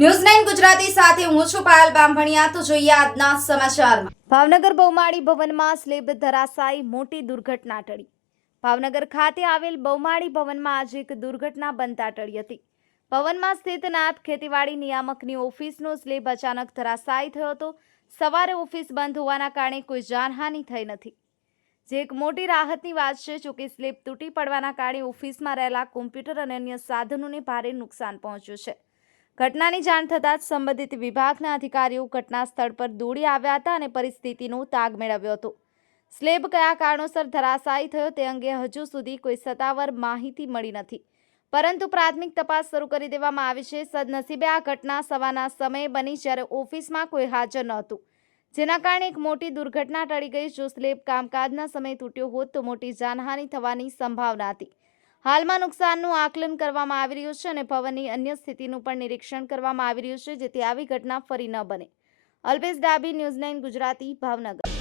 News 9 Gujarati સાથે હું છું પાયલ બામભણિયા। તો જોઈએ આજના સમાચારમાં। ભાવનગર બહુમાળી ભવનમાં સ્લેબ ધરાશાયી, મોટી દુર્ઘટના ટળી। ભાવનગર ખાતે આવેલ બહુમાળી ભવનમાં આજે એક દુર્ઘટના બનતા ટળી હતી। ભવનમાં સ્થિત નાયબ ખેતીવાડી નિયામકની ઓફિસનો સ્લેબ અચાનક ધરાશાયી થયો હતો। સવારે ઓફિસ બંધ હોવાના કારણે કોઈ જાનહાનિ થઈ નથી, જે એક મોટી રાહતની વાત છે। જોકે સ્લેબ તૂટી પડવાના કારણે ઓફિસમાં રહેલા કોમ્પ્યુટર અને અન્ય સાધનોને ભારે નુકસાન પહોંચ્યું છે। ઘટનાની જાણ થતાં જ સંબંધિત વિભાગના અધિકારીઓ ઘટના સ્થળ પર દોડી આવ્યા હતા અને પરિસ્થિતિનો તાગ મેળવ્યો હતો। સ્લેબ કયા કારણોસર ધરાશાયી થયો તે અંગે હજુ સુધી કોઈ સત્તાવાર માહિતી મળી નથી, પરંતુ પ્રાથમિક તપાસ શરૂ કરી દેવામાં આવી છે। સદનસીબે આ ઘટના સવારના સમયે બની જ્યારે ઓફિસમાં કોઈ હાજર નહોતું, જેના કારણે એક મોટી દુર્ઘટના ટળી ગઈ। જો સ્લેબ કામકાજના સમયે તૂટ્યો હોત તો મોટી જાનહાનિ થવાની સંભાવના હતી। હાલમાં નુકસાનનું આકલન કરવામાં આવી રહ્યું છે અને ભવનની અન્ય સ્થિતિનું પણ નિરીક્ષણ કરવામાં આવી રહ્યું છે, જેથી આવી ઘટના ફરી ન બને। અલ્પેશ ડાબી, ન્યૂઝ 9 ગુજરાતી, ભાવનગર।